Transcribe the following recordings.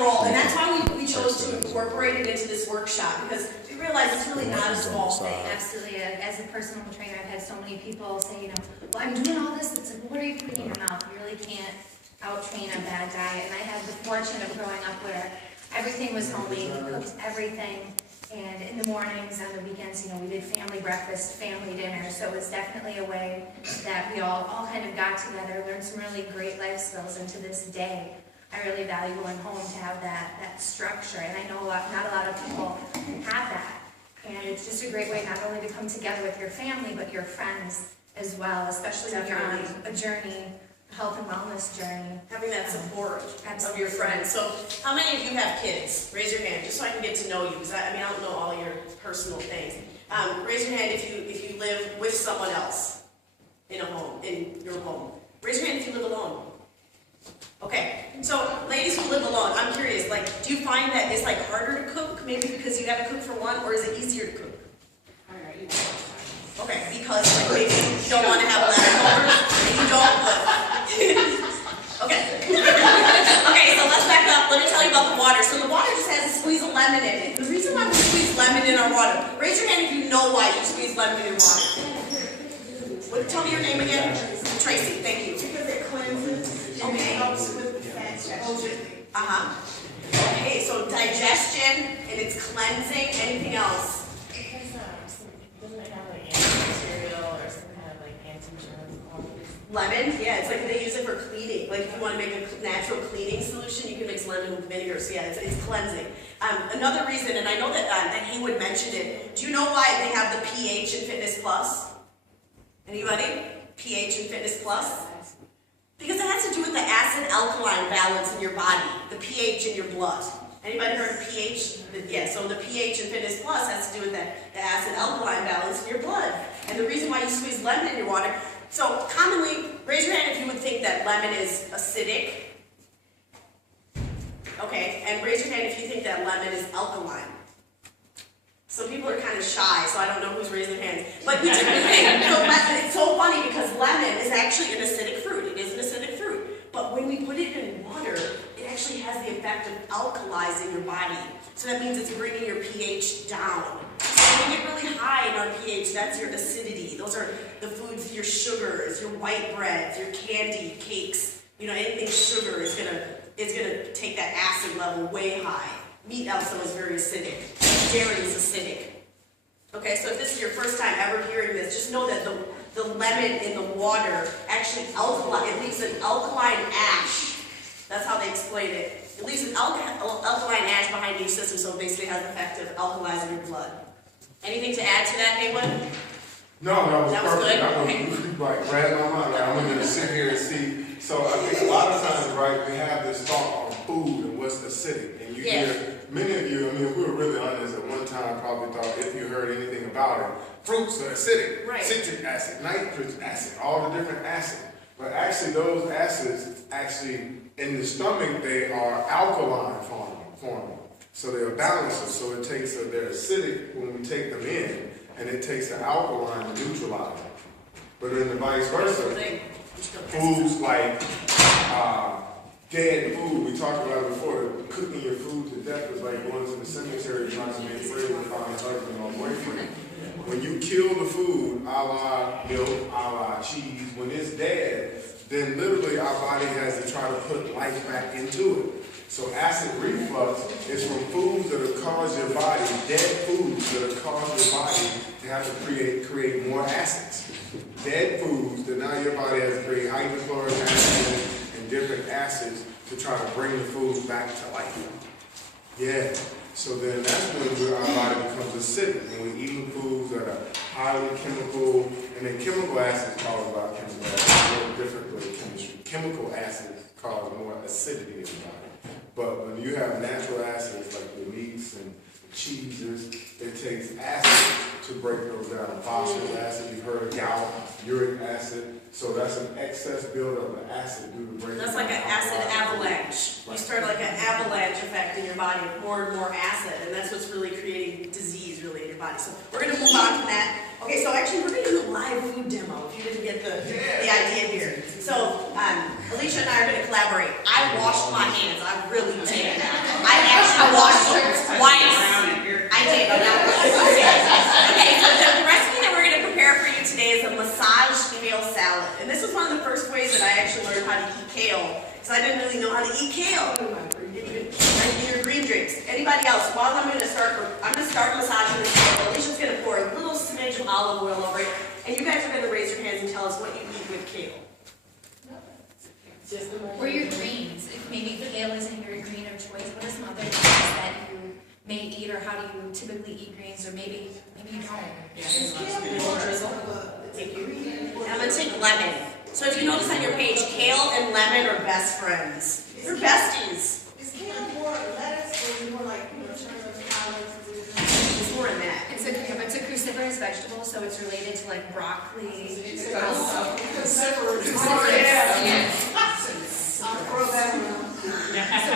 role, and that's why we chose to incorporate it into this workshop, because we realize it's really not a small thing. Absolutely. As a personal trainer, I've had so many people say, well, I'm doing all this. It's like, what are you putting in your mouth? You really can't out-train a bad diet. And I had the fortune of growing up where everything was homemade. We cooked everything. And in the mornings, on the weekends, we did family breakfast, family dinner. So it was definitely a way that we all kind of got together, learned some really great life skills. And to this day, I really value going home to have that structure. And I know not a lot of people have that. And it's just a great way not only to come together with your family, but your friends as well, especially when you're on a journey, a health and wellness journey. Having that support of your friends. So how many of you have kids? Raise your hand, just so I can get to know you, because I don't know all your personal things. Raise your hand if you live with someone else in your home. Raise your hand if you live alone. Okay, so ladies who live alone, I'm curious, do you find that it's harder to cook, maybe because you got to cook for one, or is it easier to cook? Okay, because maybe you don't want to have leftovers, and you don't, but okay. Okay, so let's back up. Let me tell you about the water. So the water just has a squeeze of lemon in it. The reason why we squeeze lemon in our water, raise your hand if you know why you squeeze lemon in water. Tell me your name again. Tracy, thank you. Because it cleanses. And it helps with the fat digestion. Okay, so digestion, and it's cleansing. Anything else? Because doesn't it have antibacterial or some kind of anti-germ qualities? Lemon, yeah, it's they use it for cleaning. If you want to make a natural cleaning solution, you can mix lemon with vinegar. So yeah, it's cleansing. Another reason, and I know that he would mention it. Do you know why they have the pH in Fitness Plus? Anybody? pH in Fitness Plus? Because it has to do with the acid-alkaline balance in your body, the pH in your blood. Anybody heard of pH? Yeah, so the pH in Fitness Plus has to do with the acid-alkaline balance in your blood. And the reason why you squeeze lemon in your water, so commonly, raise your hand if you would think that lemon is acidic. Okay, and raise your hand if you think that lemon is alkaline. So people are kind of shy, so I don't know who's raising their hands. But we typically think, it's so funny because lemon is actually an acidic fruit. It is an acidic fruit. But when we put it in water, it actually has the effect of alkalizing your body. So that means it's bringing your pH down. So when we get really high in our pH, that's your acidity. Those are the foods, your sugars, your white breads, your candy, cakes. Anything sugar is gonna take that acid level way high. Meat also is very acidic. Dairy is acidic. Okay, so if this is your first time ever hearing this, just know that the lemon in the water actually it leaves an alkaline ash. That's how they explain it. It leaves an alkaline ash behind each system, so it basically has the effect of alkalizing your blood. Anything to add to that, anyone? No, that was perfect. Good? That was right in my mind. I'm going to sit here and see. So I think a lot of times, we have this thought on food and what's acidic. And you hear, many of you, if we were really honest, at one time probably thought if you heard anything about it, fruits are acidic. Right. Citric acid, nitric acid, all the different acids. But actually those acids, in the stomach, they are alkaline forming. So they're balancers. So it takes, they're acidic when we take them in, and it takes the alkaline to neutralize them. But in the vice versa, foods like dead food, we talked about it before, cooking your food to death is like going to the cemetery trying to make friends and find a husband or boyfriend. When you kill the food, a la milk, a la cheese, when it's dead, then literally our body has to try to put life back into it. So acid reflux is from foods that have caused your body, dead foods that have caused your body to have to create more acids. Dead foods that now your body has to create hydrochloric acid and different acids to try to bring the food back to life. Yeah. So then that's when our body becomes acidic. When we're eating foods that are highly chemical, and then chemical acids cause a lot of chemical acids, a little different with chemistry. Chemical acids cause more acidity in the body. But when you have natural acids like the meats and the cheeses, it takes acid to break those down. Phosphoric acid, you've heard of gout, uric acid. So that's an excess buildup of acid due to breaking. That's like an acid avalanche. You start like an avalanche effect in your body, more and more acid, and that's what's really creating disease really in your body. So we're gonna move on from that. Okay, so actually we're gonna do a live food demo if you didn't get the idea here. So Alicia and I are gonna collaborate. I washed my hands, I really did. I actually washed them twice. I did. Okay, so the recipe that we're gonna prepare for you today is a massage kale salad. And this is one of the first ways that I actually learned how to eat kale, because I didn't really know how to eat kale. And your green drinks. Anybody else? While I'm gonna start massaging this kale. Alicia's gonna pour a little smidge of olive oil over it, and you guys are gonna raise your hands and tell us what you eat with kale. Or your greens. If maybe kale isn't your green of choice, what are some other things that you may eat, or how do you typically eat greens, or maybe you don't? Thank you. And I'm gonna take lemon. So if you notice on your page, kale and lemon are best friends. They're besties. Is kale more lettuce or more like, turnips, collards? It's more in that. It's a cruciferous vegetable, so it's related to like broccoli. So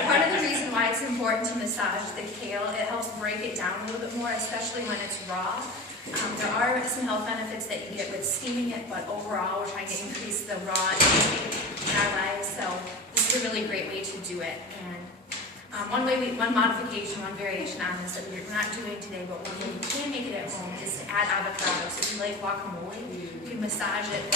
part of the reason why it's important to massage the kale, it helps break it down a little bit more, especially when it's raw. There are some health benefits that you get with steaming it, but overall we're trying to increase the raw intake in our lives, so this is a really great way to do it. And one modification, one variation on this that we're not doing today, but one way you can make it at home is to add avocado. So if you like guacamole, you can massage it,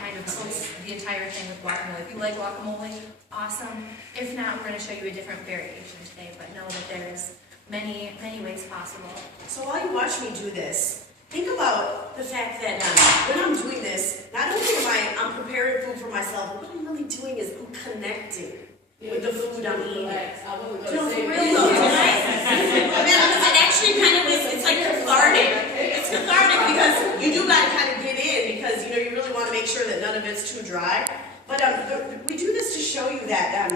kind of coats the entire thing with guacamole. If you like guacamole, awesome. If not, we're going to show you a different variation today, but know that there's many ways possible. So while you watch me do this, think about the fact that when I'm doing this, not only I'm preparing food for myself, but what I'm really doing is I'm connecting with the food I'm eating. No, for real though, right? Because it actually kind of is, it's like cathartic. It's cathartic because you do gotta kind of get in because, you really want to make sure that none of it's too dry. But we do this to show you that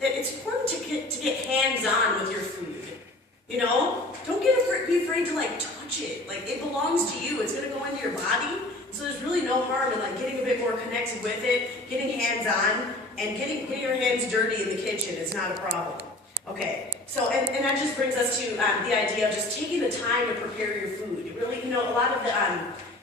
it's important to get hands-on with your food. Don't be afraid to touch it. It belongs to you. It's gonna go into your body. So there's really no harm in getting a bit more connected with it, getting hands-on, and getting your hands dirty in the kitchen. It's not a problem. Okay. So and that just brings us to the idea of just taking the time to prepare your food. It really, a lot of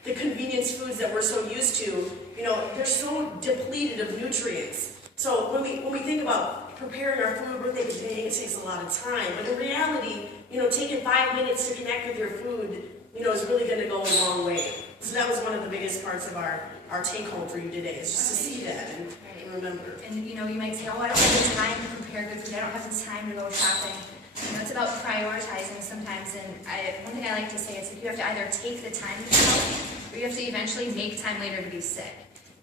the convenience foods that we're so used to, they're so depleted of nutrients. So when we think about preparing our food, we're thinking, it takes a lot of time. But in reality, taking 5 minutes to connect with your food, is really going to go a long way. So that was one of the biggest parts of our take home for you today, is just to see that and remember. And you might say, oh, I don't have the time to prepare good food. I don't have the time to go shopping. It's about prioritizing sometimes. And one thing I like to say is you have to either take the time to be healthy, or you have to eventually make time later to be sick.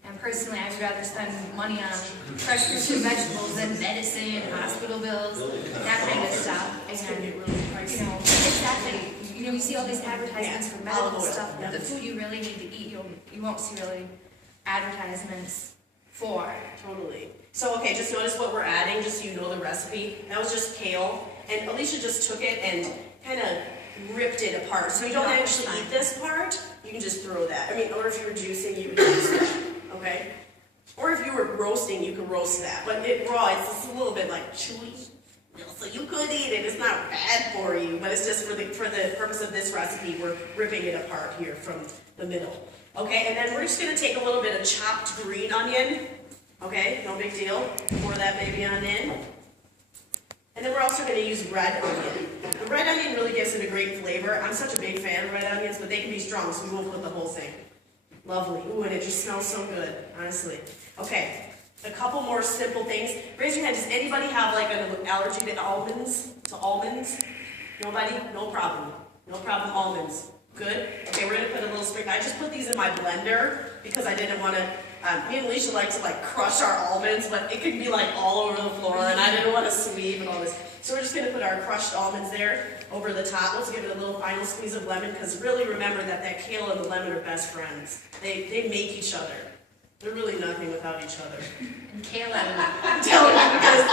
And personally, I would rather spend money on fresh fruits and vegetables than medicine, hospital bills, that kind of stuff. And, exactly. You see all these advertisements for medical stuff, but the food you really need to eat, you won't see really advertisements for. Totally. So, okay, just notice what we're adding, just so you know the recipe. That was just kale, and Alicia just took it and kind of ripped it apart. So you don't actually eat this part, you can just throw that. Or if you were juicing, you would juice that, okay? Or if you were roasting, you could roast that. But raw, it's just a little bit chewy. So you could eat it. It's not bad for you, but it's just for the purpose of this recipe, we're ripping it apart here from the middle. Okay, and then we're just going to take a little bit of chopped green onion. Okay, no big deal. Pour that baby on in. And then we're also going to use red onion. The red onion really gives it a great flavor. I'm such a big fan of red onions, but they can be strong, so we won't put the whole thing. Lovely. Ooh, and it just smells so good, honestly. Okay. A couple more simple things. Raise your hand. Does anybody have an allergy to almonds? Nobody? No problem. No problem, almonds. Good? Okay, we're going to put a little sprinkle. I just put these in my blender because I didn't want to, me and Alicia like to crush our almonds, but it could be all over the floor and I didn't want to sweep and all this. So we're just going to put our crushed almonds there over the top. Let's give it a little final squeeze of lemon because really remember that kale and the lemon are best friends. They make each other. They're really nothing without each other. And kale, I'm telling you, because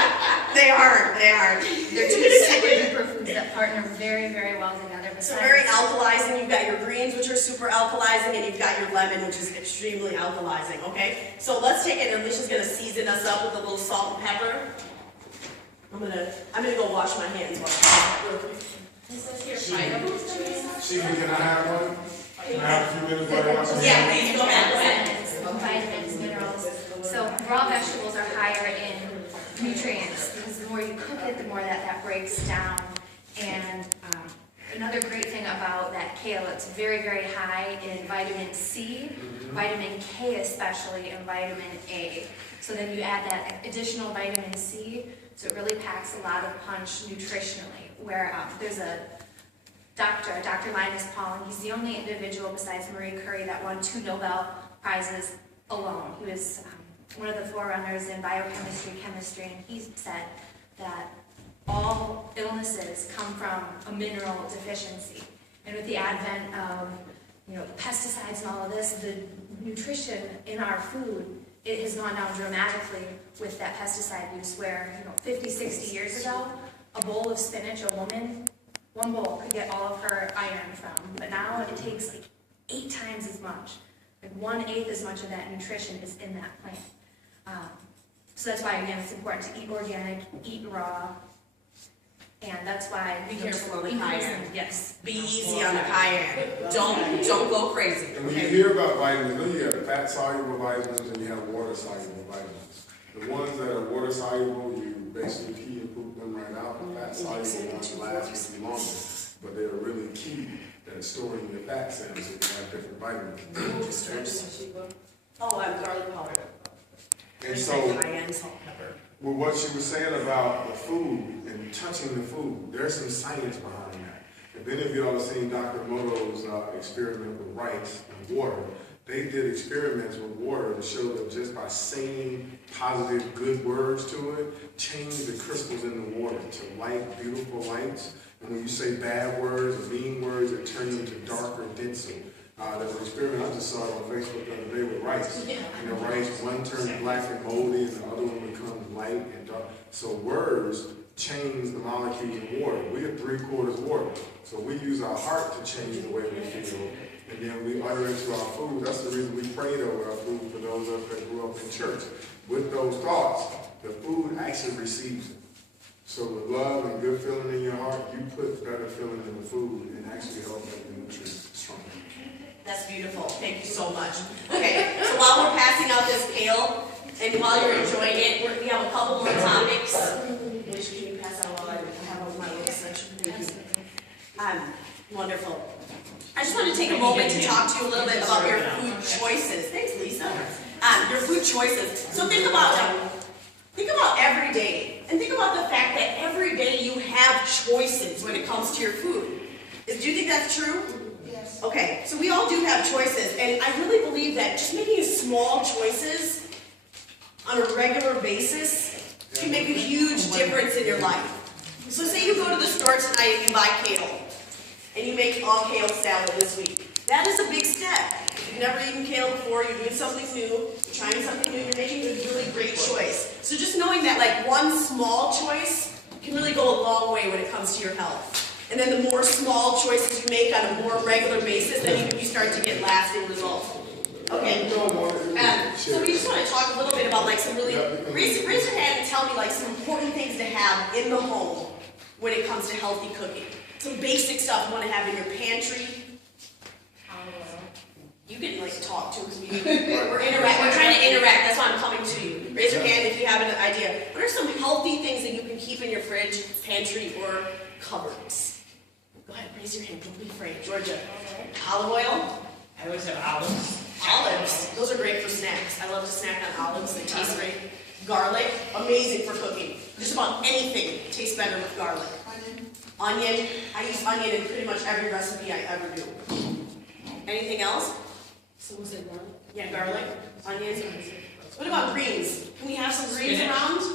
they aren't. They're two super duper superfoods that partner very, very well together. So very alkalizing, you've got your greens, which are super alkalizing, and you've got your lemon, which is extremely alkalizing, okay? So let's take it, and Alicia's gonna season us up with a little salt and pepper. I'm gonna go wash my hands real quick. This says here pineapples. Stephen, can I have one? Can I have a few minutes while I wash my hands? Yeah, please, go ahead. Vitamins, minerals. So raw vegetables are higher in nutrients because the more you cook it, the more that breaks down. And another great thing about that kale, it's very, very high in vitamin C, vitamin K especially, and vitamin A. So then you add that additional vitamin C, so it really packs a lot of punch nutritionally. Where there's a doctor, Dr. Linus Pauling, he's the only individual besides Marie Curie that won 2 Nobel Prizes alone. He was one of the forerunners in biochemistry, chemistry, and he said that all illnesses come from a mineral deficiency. And with the advent of pesticides and all of this, the nutrition in our food, it has gone down dramatically with that pesticide use where 50, 60 years ago, a bowl of spinach, a woman, one bowl could get all of her iron from, but now it takes like 8 times as much. Like 1/8 as much of that nutrition is in that plant. So that's why, again, it's important to eat organic, eat raw, and that's why Be careful on the iron. Yes. Be easy on the iron. Don't go crazy. And when you hear about vitamins, you have fat-soluble vitamins and you have water-soluble vitamins. The ones that are water-soluble, you basically pee and poop them right out. The fat-soluble ones last longer, but they're really key at storing your fat cells so you have different vitamins. Oh, I'm garlic powder. And so, Cayenne, salt, pepper. with what she was saying about the food and touching the food, there's some science behind that. If any of y'all have seen Dr. Moto's experiment with rice and water, they did experiments with water to show that just by saying positive, good words to it, change the crystals in the water to light, beautiful lights. And when you say bad words or mean words, it turns into darker, denser. There's an experiment, I just saw it on Facebook the other day with rice. You know, rice, one turns black and moldy and the other one becomes light and dark. So words change the molecules in water. We are 3/4 water. So we use our heart to change the way we feel. And then we utter into our food. That's the reason we prayed over our food for those of us that grew up in church. With those thoughts, the food actually receives it. So with love and good feeling in your heart, you put better feeling in the food and actually help make the nutrients stronger. That's beautiful. Thank you so much. Okay, so while we're passing out this kale, and while you're enjoying it, we have a couple more topics. Which can you pass out while I have my little section? Thank you. Wonderful. I just wanted to take a moment to talk to you a little bit about your food choices. Thanks, Lisa. Your food choices. So think about every day, and think about the fact that every day you have choices when it comes to your food. Do you think that's true? Yes. Okay, so we all do have choices, and I really believe that just making small choices on a regular basis can make a huge difference in your life. So say you go to the store tonight and you buy kale, and you make all kale salad this week. That is a big step. If you've never eaten kale before, you're doing something new, you're trying something new, you're making a really great choice. So just knowing that like one small choice can really go a long way when it comes to your health. And then the more small choices you make on a more regular basis, then you start to get lasting results. Okay. So we just want to talk a little bit about like some really, raise your hand and tell me like some important things to have in the home when it comes to healthy cooking. Some basic stuff you want to have in your pantry. You can like talk to us. We're trying to interact. That's why I'm coming to you. Raise your hand if you have an idea. What are some healthy things that you can keep in your fridge, pantry, or cupboards? Go ahead, raise your hand. Don't be afraid. Georgia. Olive oil? I always have olives. Olives. Those are great for snacks. I love to snack on olives. They taste great. Garlic. Amazing for cooking. Just about anything tastes better with garlic. Onion. I use onion in pretty much every recipe I ever do. Anything else? Someone said garlic? Yeah, garlic. Onions. What about greens? Can we have some greens around?